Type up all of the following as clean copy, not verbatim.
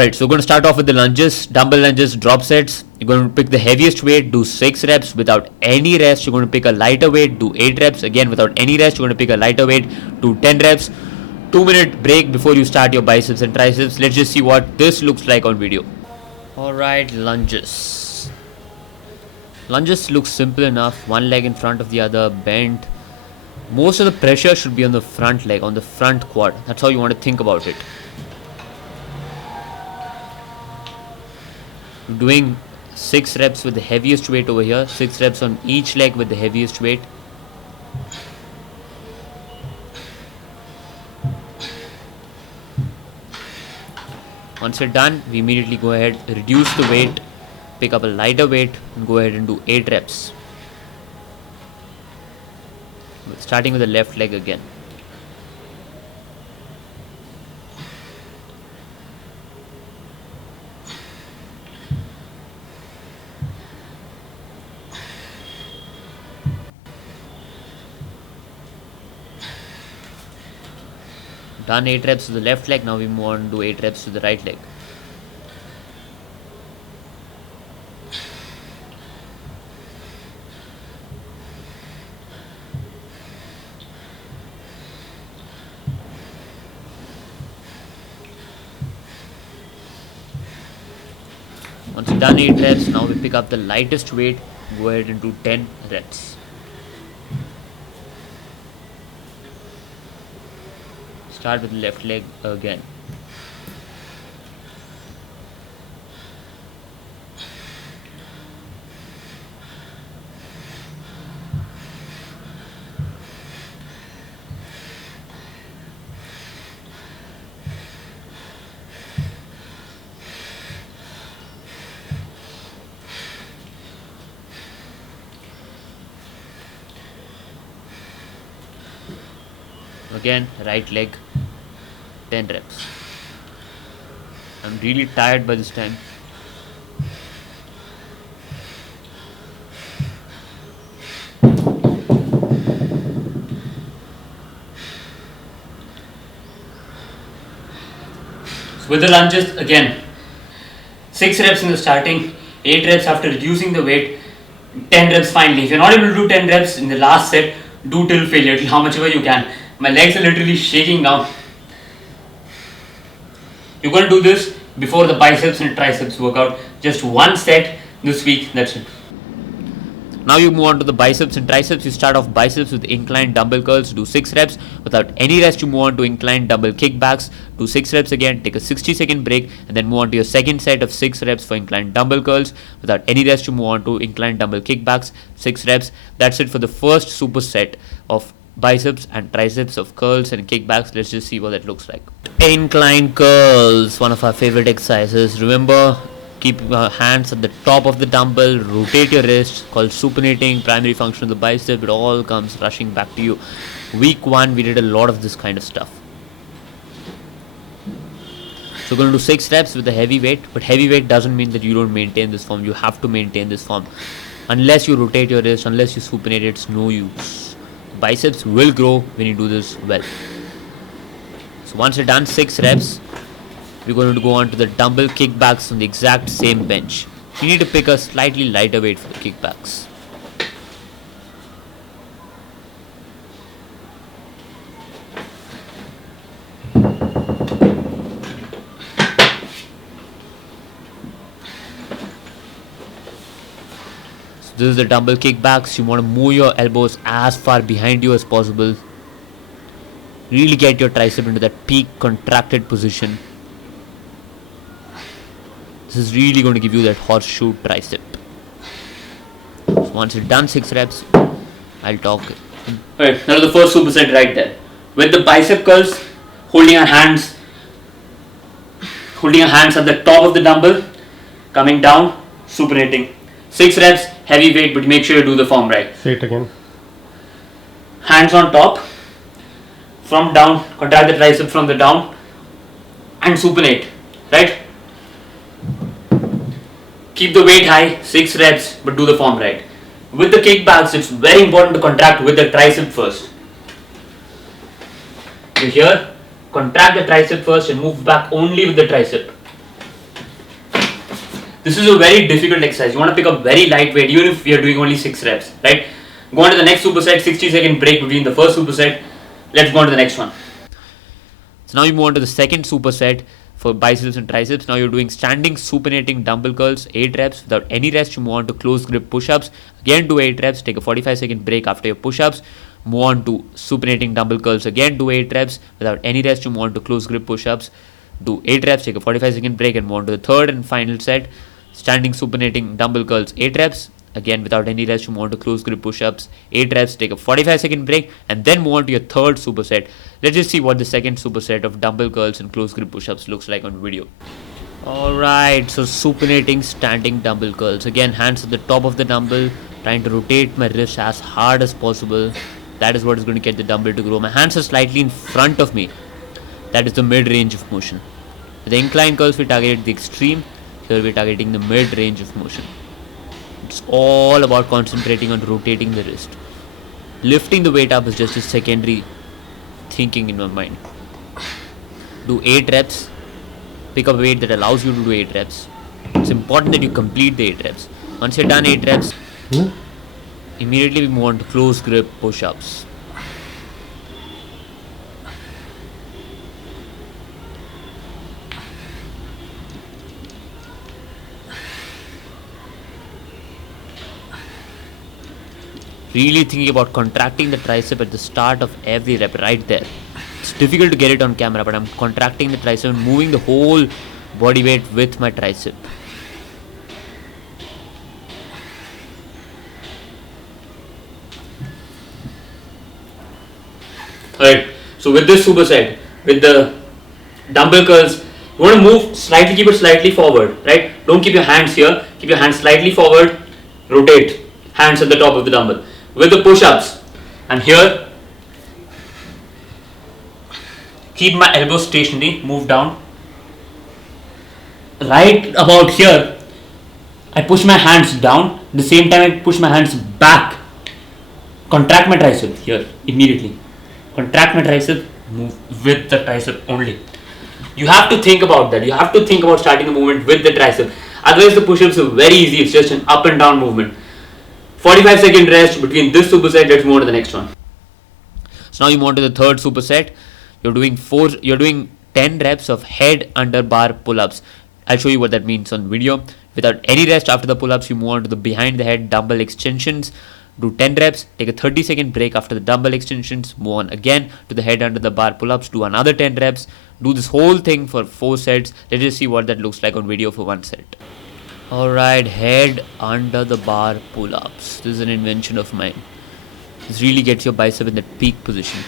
Alright, so we're going to start off with the lunges, dumbbell lunges, drop sets. You're going to pick the heaviest weight, do 6 reps without any rest. You're going to pick a lighter weight, do 8 reps. Again, without any rest, you're going to pick a lighter weight, do 10 reps. 2-minute break before you start your biceps and triceps. Let's just see what this looks like on video. Alright, lunges. Lunges look simple enough. One leg in front of the other, bent. Most of the pressure should be on the front leg, on the front quad. That's how you want to think about it. Doing 6 reps with the heaviest weight over here, 6 reps on each leg with the heaviest weight. Once you're done, we immediately go ahead, reduce the weight, pick up a lighter weight and go ahead and do 8 reps. Starting with the left leg again. Done 8 reps to the left leg, now we move on to do 8 reps to the right leg. Once you've done 8 reps, now we pick up the lightest weight, go ahead and do 10 reps. Start with the left leg again. Again, right leg, 10 reps. I'm really tired by this time. So with the lunges, again, 6 reps in the starting, 8 reps after reducing the weight, 10 reps finally. If you're not able to do 10 reps in the last set, do till failure, till how much ever you can. My legs are literally shaking now. You're going to do this before the biceps and triceps workout. Just 1 set this week, that's it. Now you move on to the biceps and triceps. You start off biceps with inclined dumbbell curls, do 6 reps. Without any rest, you move on to inclined dumbbell kickbacks, do 6 reps again, take a 60-second break, and then move on to your second set of 6 reps for inclined dumbbell curls. Without any rest, you move on to inclined dumbbell kickbacks, 6 reps. That's it for the first superset of biceps and triceps of curls and kickbacks. Let's just see what that looks like. Incline curls, one of our favorite exercises. Remember, keep your hands at the top of the dumbbell, rotate your wrist, called supinating, primary function of the bicep. It all comes rushing back to you. Week 1 we did a lot of this kind of stuff. So we're going to do 6 reps with a heavy weight, but heavy weight doesn't mean that you don't maintain this form. You have to maintain this form. Unless you rotate your wrist, unless you supinate, it's no use. Biceps will grow when you do this well. So once you're done 6 reps, we're going to go on to the dumbbell kickbacks on the exact same bench. You need to pick a slightly lighter weight for the kickbacks. This is the dumbbell kickbacks. You want to move your elbows as far behind you as possible. Really get your tricep into that peak contracted position. This is really going to give you that horseshoe tricep. So once you're done 6 reps, I'll talk. Alright, now the first superset right there. With the bicep curls, holding your hands at the top of the dumbbell, coming down, supinating. 6 reps, heavy weight, but make sure you do the form right. Say it again. Hands on top, from down, contract the tricep from the down, and supinate, right? Keep the weight high, 6 reps, but do the form right. With the kickbacks, it's very important to contract with the tricep first. You here, contract the tricep first and move back only with the tricep. This is a very difficult exercise. You want to pick up very lightweight, even if you're doing only 6 reps, right? Go on to the next superset, 60-second break between the first superset. Let's go on to the next one. So now you move on to the second superset for biceps and triceps. Now you're doing standing supinating dumbbell curls, 8 reps. Without any rest, you move on to close grip push-ups. Again, do 8 reps. Take a 45-second break after your push-ups. Move on to supinating dumbbell curls. Again, do 8 reps. Without any rest, you move on to close grip push-ups. Do 8 reps. Take a 45-second break and move on to the third and final set. Standing supinating dumbbell curls, 8 reps. Again, without any rest, you move on to close grip push-ups, 8 reps, take a 45-second break, and then move on to your third superset. Let's just see what the second superset of dumbbell curls and close grip push-ups looks like on video. Alright, so supinating standing dumbbell curls. Again, hands at the top of the dumbbell, trying to rotate my wrist as hard as possible. That is what is going to get the dumbbell to grow. My hands are slightly in front of me. That is the mid-range of motion. With the incline curls, we targeted the extreme. Here we're targeting the mid-range of motion. It's all about concentrating on rotating the wrist. Lifting the weight up is just a secondary thinking in my mind. Do 8 reps. Pick up a weight that allows you to do 8 reps. It's important that you complete the 8 reps. Once you're done 8 reps, immediately we move on to close grip push-ups. Really thinking about contracting the tricep at the start of every rep, right there. It's difficult to get it on camera, but I'm contracting the tricep and moving the whole body weight with my tricep. Alright, so with this superset, with the dumbbell curls, you want to move slightly, keep it slightly forward, right? Don't keep your hands here, keep your hands slightly forward, rotate, hands at the top of the dumbbell. With the push-ups, I'm here, keep my elbows stationary, move down. Right about here, I push my hands down, at the same time I push my hands back. Contract my tricep here, immediately. Contract my tricep, move with the tricep only. You have to think about that. You have to think about starting the movement with the tricep. Otherwise the push-ups are very easy, it's just an up and down movement. 45-second rest between this superset. Let's move on to the next one. So now you move on to the third superset. You're doing 10 reps of head under bar pull-ups. I'll show you what that means on video. Without any rest after the pull-ups, you move on to the behind the head dumbbell extensions. Do 10 reps, take a 30-second break after the dumbbell extensions, move on again to the head under the bar pull-ups, do another 10 reps, do this whole thing for 4 sets. Let's just see what that looks like on video for 1 set. Alright, head under the bar pull-ups. This is an invention of mine. This really gets your bicep in that peak position.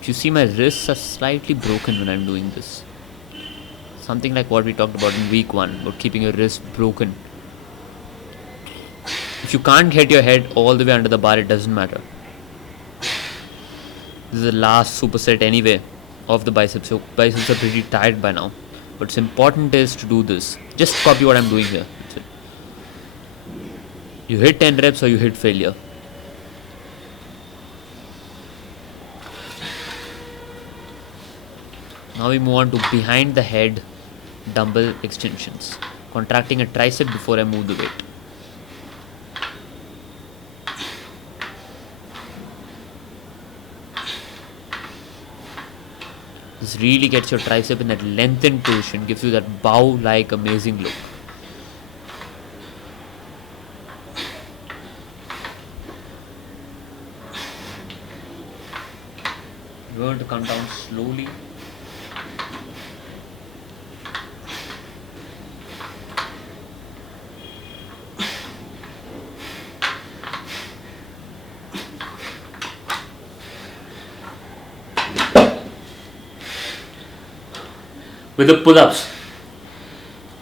If you see, my wrists are slightly broken when I'm doing this. Something like what we talked about in week 1, about keeping your wrist broken. If you can't get your head all the way under the bar, it doesn't matter. This is the last superset anyway of the biceps. So biceps are pretty tired by now. What's important is to do this. Just copy what I'm doing here. That's it. You hit 10 reps or you hit failure. Now we move on to behind the head dumbbell extensions. Contracting a tricep before I move the weight. This really gets your tricep in that lengthened position, gives you that bow-like amazing look. We're going to come down slowly. With the pull-ups,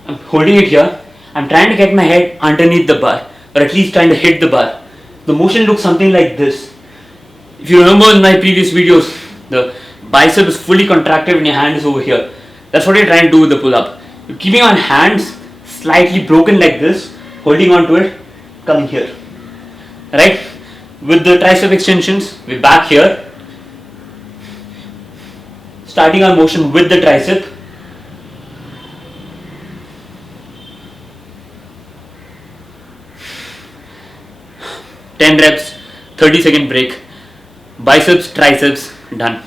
I'm holding it here. I'm trying to get my head underneath the bar, or at least trying to hit the bar. The motion looks something like this. If you remember in my previous videos, the bicep is fully contracted when your hand is over here. That's what you're trying to do with the pull-up. You're keeping on hands slightly broken like this, holding on to it, coming here. Right? With the tricep extensions, we're back here. Starting our motion with the tricep. Ten reps, 30-second break. Biceps, triceps, done.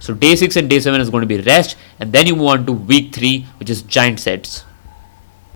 So day 6 and day 7 is going to be rest, and then you move on to week 3, which is giant sets.